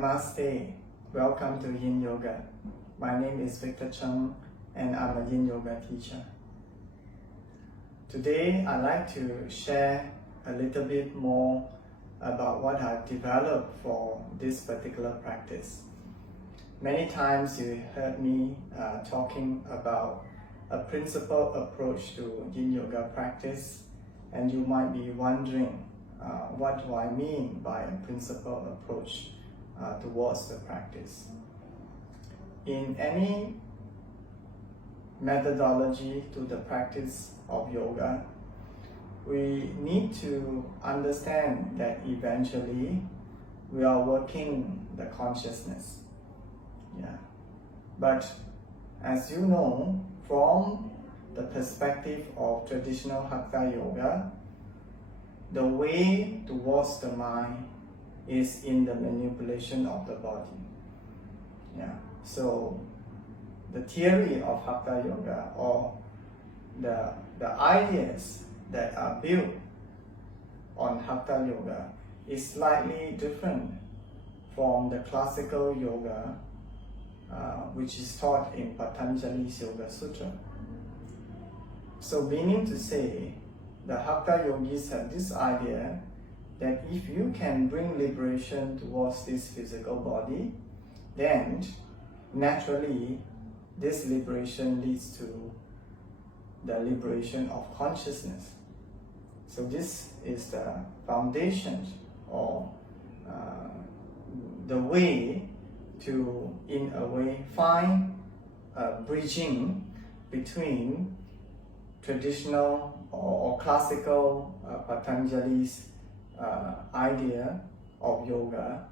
Namaste. Welcome to Yin Yoga. My name is Chng and I'm a Yin Yoga teacher. Today I'd like to share a little bit more about what I've developed for this particular practice. Many times you heard me talking about a principled approach to Yin Yoga practice, and you might be wondering what do I mean by a principled approach towards the practice. In any methodology to the practice of yoga, we need to understand that eventually we are working the consciousness. But as you know, from the perspective of traditional Hatha Yoga, the way towards the mind is in the manipulation of the body. So the theory of Hatha Yoga, or the ideas that are built on Hatha Yoga, is slightly different from the classical yoga which is taught in Patanjali's Yoga Sutra. So meaning to say, the Hatha yogis have this idea that if you can bring liberation towards this physical body, then naturally this liberation leads to the liberation of consciousness. So this is the foundation, or the way to, in a way, find a bridging between traditional or classical Patanjali's idea of yoga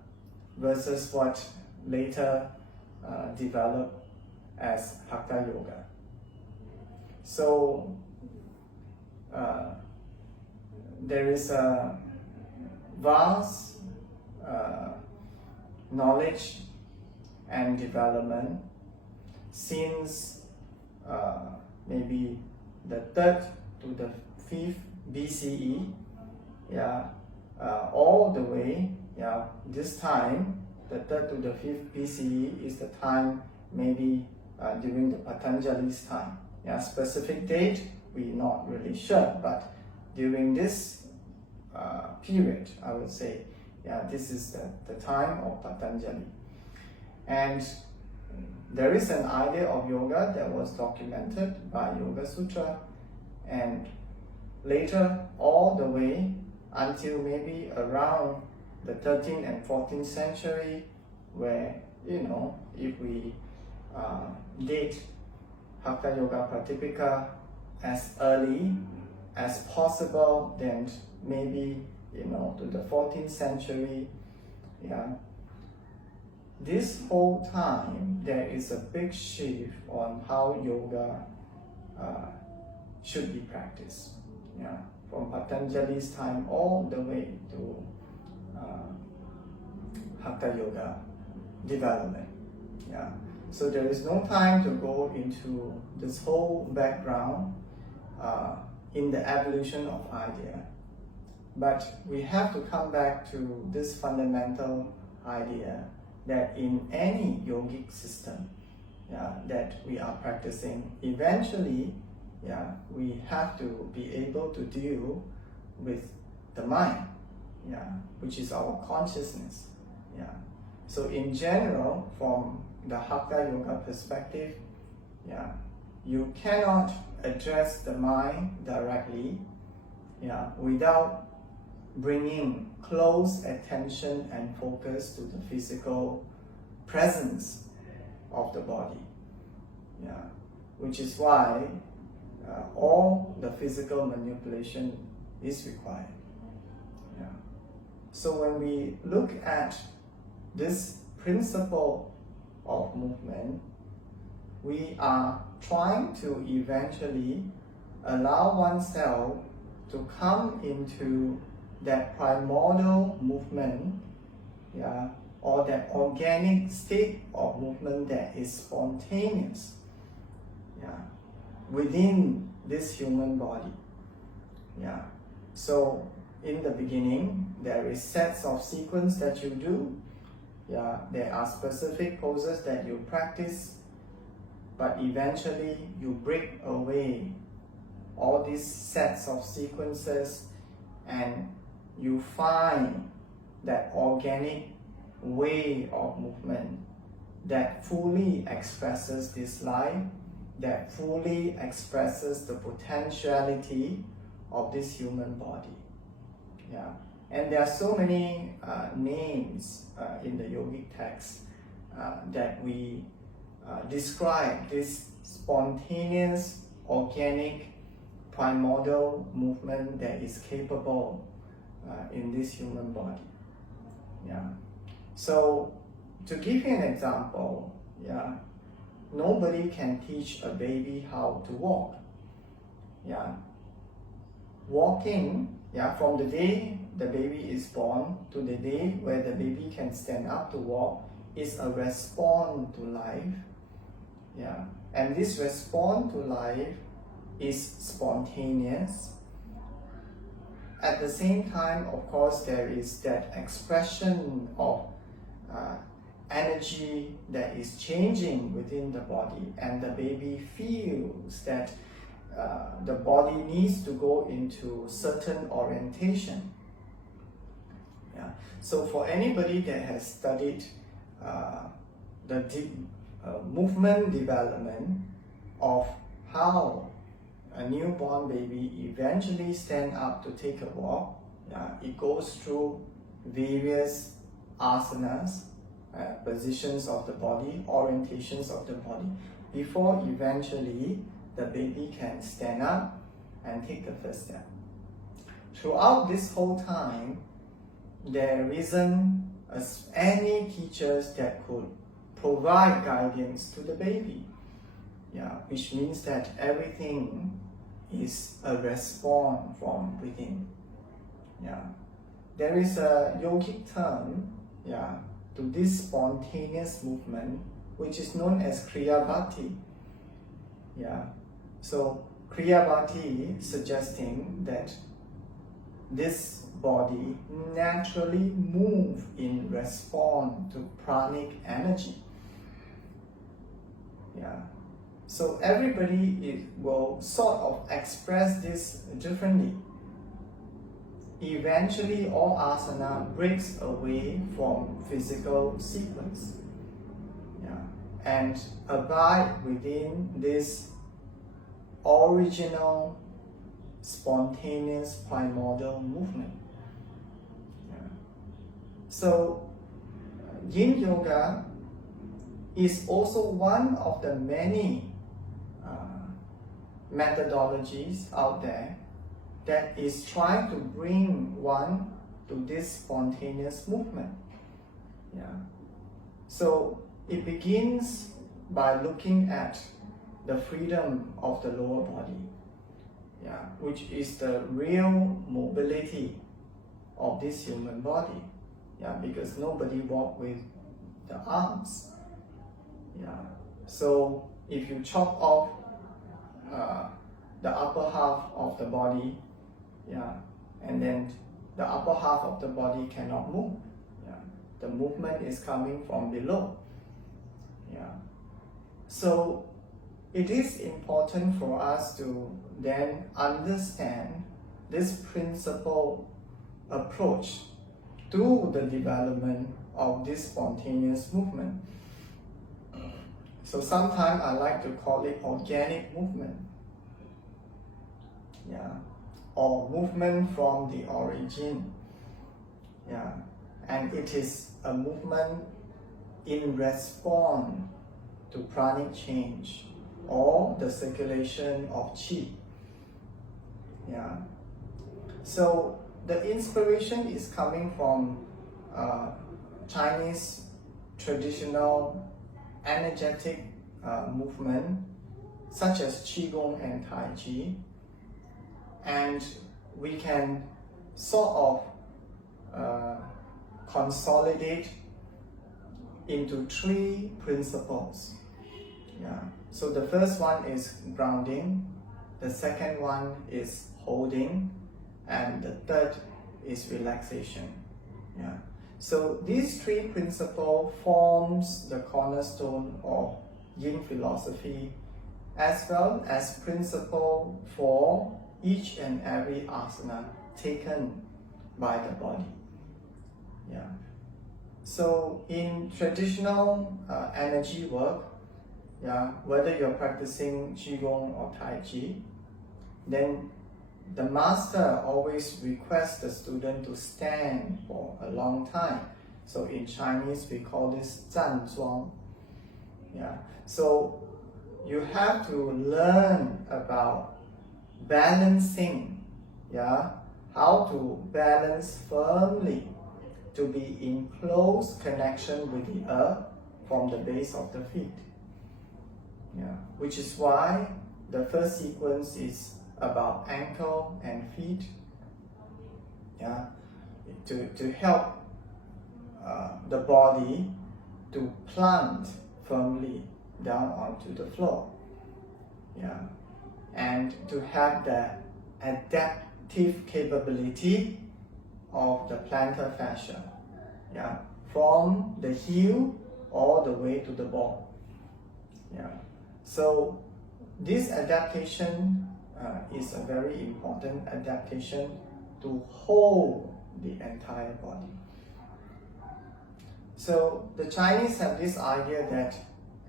versus what later developed as Hatha Yoga. So there is a vast knowledge and development since maybe the 3rd to the 5th BCE, all the way, this time, the 3rd to the 5th BCE is the time maybe during the Patanjali's time. Specific date, we're not really sure, but during this period, I would say, this is the time of Patanjali. And there is an idea of yoga that was documented by Yoga Sutra, and later all the way until maybe around the 13th and 14th century, where, if we date Hatha Yoga Pratipika as early as possible, then maybe, to the 14th century, this whole time there is a big shift on how yoga should be practiced. From Patanjali's time all the way to Hatha Yoga development. So there is no time to go into this whole background in the evolution of idea. But we have to come back to this fundamental idea that in any yogic system that we are practicing, eventually we have to be able to deal with the mind, which is our consciousness. So in general, from the Hatha Yoga perspective, you cannot address the mind directly without bringing close attention and focus to the physical presence of the body, which is why all the physical manipulation is required. So when we look at this principle of movement, we are trying to eventually allow oneself to come into that primordial movement, or that organic state of movement that is spontaneous, within this human body. So in the beginning, there is sets of sequence that you do, Yeah, there are specific poses that you practice, but eventually you break away all these sets of sequences and you find that organic way of movement that fully expresses this life, that fully expresses the potentiality of this human body. Yeah. And there are so many names in the yogic text that we describe this spontaneous, organic, primordial movement that is capable in this human body. Yeah. So, to give you an example, yeah, nobody can teach a baby how to walk. Yeah. Walking, yeah, from the day the baby is born to the day where the baby can stand up to walk is a response to life. Yeah. And this response to life is spontaneous. At the same time, of course, there is that expression of energy that is changing within the body, and the baby feels that the body needs to go into certain orientation. Yeah. So for anybody that has studied the movement development of how a newborn baby eventually stand up to take a walk, it goes through various asanas, positions of the body, orientations of the body, before eventually the baby can stand up and take the first step. Throughout this whole time, there isn't any teachers that could provide guidance to the baby. Yeah, which means that everything is a response from within. Yeah. There is a yogic term, yeah, to this spontaneous movement, which is known as Kriyabhati. Yeah. So Kriyabhati suggesting that this body naturally move in response to pranic energy. Yeah. So everybody will sort of express this differently. Eventually, all asana breaks away from physical sequence, and abide within this original, spontaneous, primordial movement. So, Yin Yoga is also one of the many methodologies out there that is trying to bring one to this spontaneous movement. So it begins by looking at the freedom of the lower body, which is the real mobility of this human body, because nobody walks with the arms. So if you chop off the upper half of the body, and then the upper half of the body cannot move. The movement is coming from below. So it is important for us to then understand this principle approach to the development of this spontaneous movement. So sometimes I like to call it organic movement, or movement from the origin. And it is a movement in response to pranic change or the circulation of qi. So the inspiration is coming from Chinese traditional energetic movement such as Qigong and Tai Chi, and we can sort of consolidate into three principles. So the first one is grounding, the second one is holding, and the third is relaxation. So these three principles forms the cornerstone of Yin philosophy, as well as principle for each and every asana taken by the body. Yeah. So in traditional energy work, yeah, whether you're practicing Qigong or Tai Chi, then the master always requests the student to stand for a long time. So in Chinese we call this 站桩. Yeah. So you have to learn about balancing, yeah, how to balance firmly to be in close connection with the earth from the base of the feet. Yeah. Which is why the first sequence is about ankle and feet, yeah, to help the body to plant firmly down onto the floor, yeah, and to have the adaptive capability of the plantar fascia, yeah, from the heel all the way to the ball, yeah. So this adaptation is a very important adaptation to hold the entire body. So the Chinese have this idea that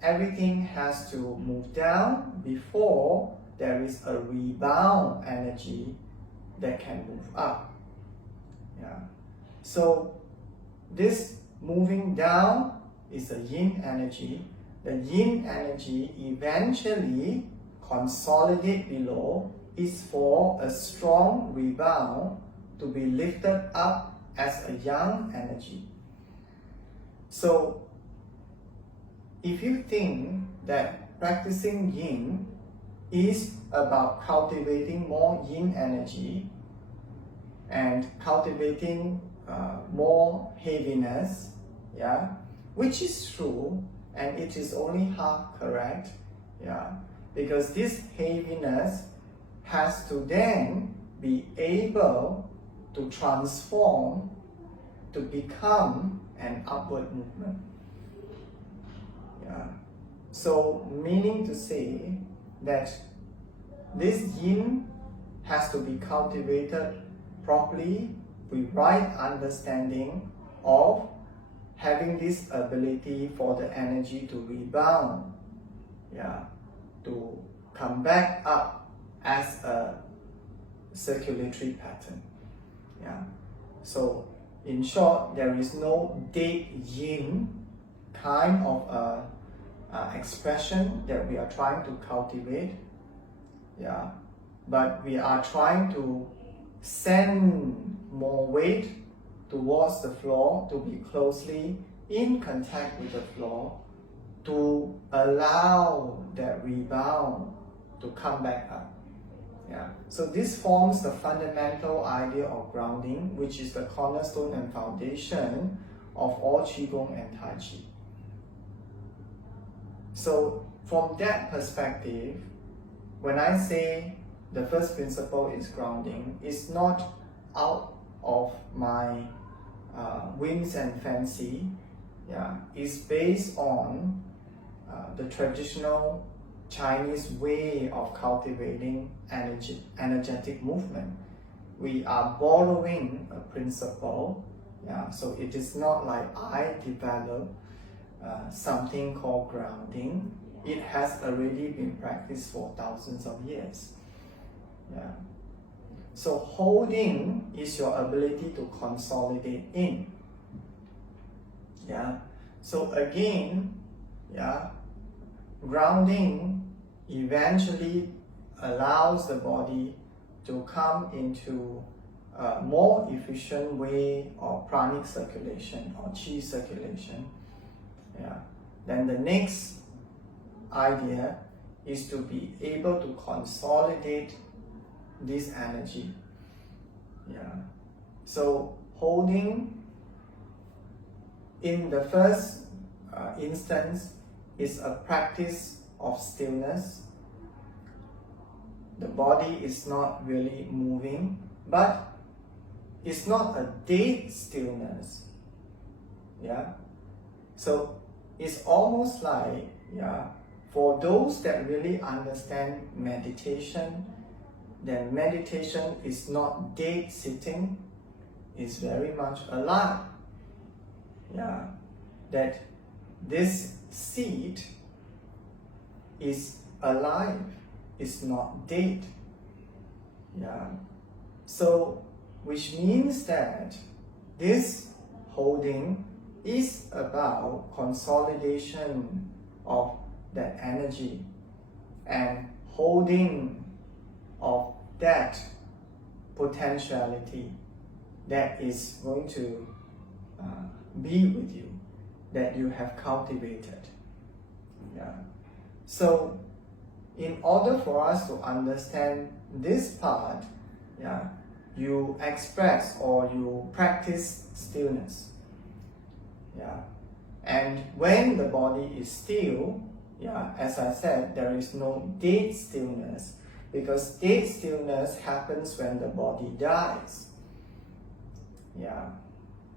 everything has to move down before there is a rebound energy that can move up. Yeah. So this moving down is a yin energy. The yin energy eventually consolidate below is for a strong rebound to be lifted up as a yang energy. So if you think that practicing yin is about cultivating more yin energy and cultivating more heaviness, yeah, which is true, and it is only half correct, yeah, because this heaviness has to then be able to transform to become an upward movement. Yeah. So meaning to say that this yin has to be cultivated properly with right understanding of having this ability for the energy to rebound, yeah, to come back up as a circulatory pattern. Yeah. So in short, there is no dead yin kind of expression that we are trying to cultivate, yeah, but we are trying to send more weight towards the floor, to be closely in contact with the floor, to allow that rebound to come back up. Yeah. So this forms the fundamental idea of grounding, which is the cornerstone and foundation of all Qigong and Tai Chi. So from that perspective, when I say the first principle is grounding, it's not out of my whims and fancy. Yeah, it's based on the traditional Chinese way of cultivating energetic movement. We are borrowing a principle, yeah, so it is not like I developed something called grounding. It has already been practiced for thousands of years. Yeah. So holding is your ability to consolidate in. Yeah. So again, yeah, grounding eventually allows the body to come into a more efficient way of pranic circulation or qi circulation. Yeah. Then the next idea is to be able to consolidate this energy. Yeah. So holding in the first instance is a practice of stillness. The body is not really moving, but it's not a dead stillness. Yeah. So it's almost like, for those that really understand meditation, then meditation is not dead sitting, it's very much alive. Yeah. That this seed is alive, it's not dead. Yeah. So, which means that this holding is about consolidation of that energy and holding of that potentiality that is going to be with you, that you have cultivated. Yeah. So, in order for us to understand this part, you express or you practice stillness. Yeah. And when the body is still, as I said, there is no dead stillness, because dead stillness happens when the body dies. Yeah.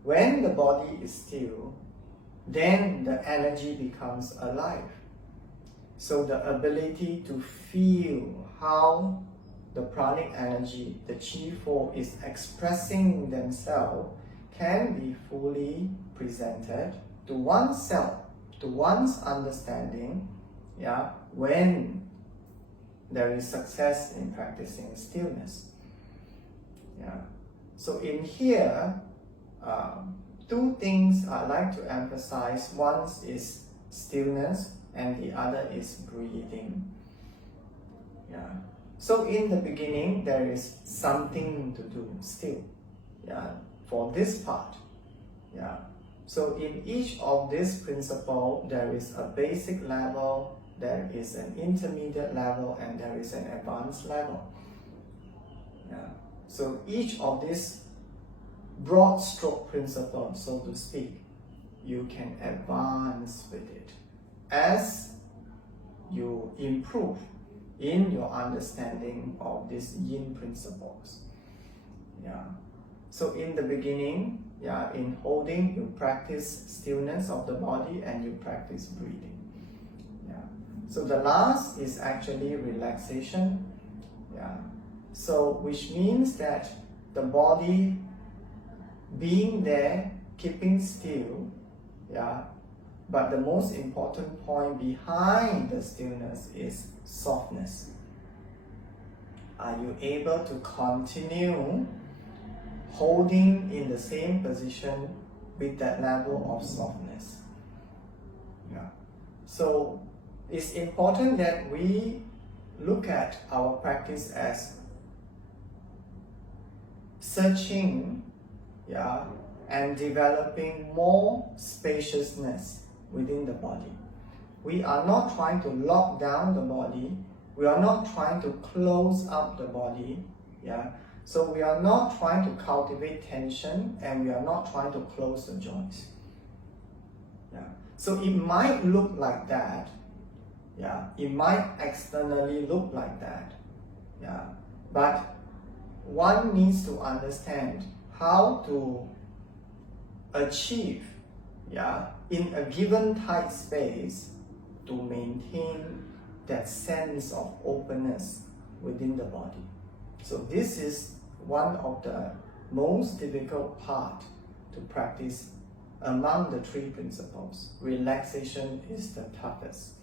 When the body is still, then the energy becomes alive. So the ability to feel how the pranic energy, the chi force, is expressing themselves can be fully presented to oneself, to one's understanding, when there is success in practicing stillness. So in here, two things I like to emphasize. One is stillness and the other is breathing. So in the beginning, there is something to do still, for this part. So in each of these principles, there is a basic level, there is an intermediate level, and there is an advanced level. So each of these broad stroke principles, so to speak, you can advance with it as you improve in your understanding of these yin principles. So in the beginning, in holding, you practice stillness of the body and you practice breathing. So the last is actually relaxation. So which means that the body being there, keeping still, but the most important point behind the stillness is softness. Are you able to continue holding in the same position with that level of softness? So it's important that we look at our practice as searching, and developing more spaciousness within the body. We are not trying to lock down the body. We are not trying to close up the body. So we are not trying to cultivate tension, and we are not trying to close the joints. So it might look like that. It might externally look like that. But one needs to understand how to achieve, in a given tight space, to maintain that sense of openness within the body. So this is one of the most difficult part to practice among the three principles. Relaxation is the toughest.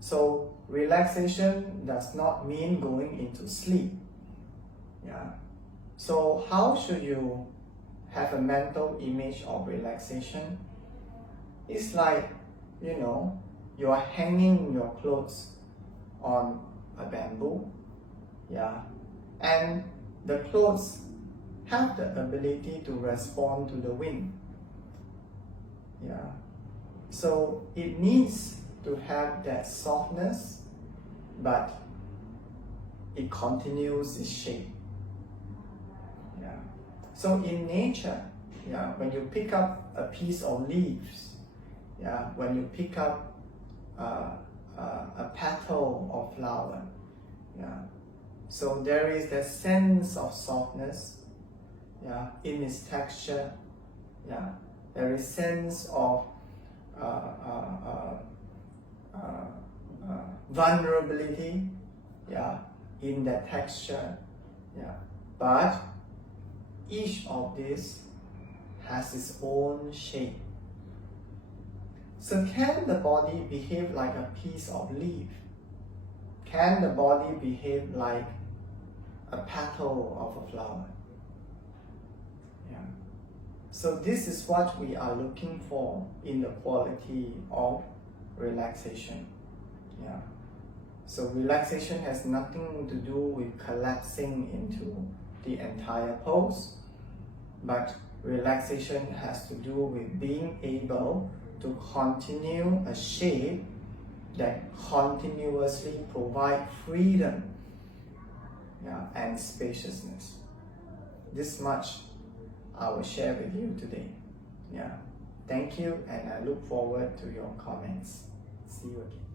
So relaxation does not mean going into sleep. So how should you have a mental image of relaxation? It's like, you are hanging your clothes on a bamboo, and the clothes have the ability to respond to the wind. So it needs to have that softness, but it continues its shape. So in nature, when you pick up a piece of leaves, when you pick up a petal of flower, so there is that sense of softness, in its texture, there is sense of vulnerability, yeah, in that texture, yeah. But each of these has its own shape. So can the body behave like a piece of leaf? Can the body behave like a petal of a flower? Yeah. So this is what we are looking for in the quality of relaxation. Yeah. So relaxation has nothing to do with collapsing into the entire pose, but relaxation has to do with being able to continue a shape that continuously provide freedom, yeah, and spaciousness. This much I will share with you today. Yeah. Thank you, and I look forward to your comments. See you again.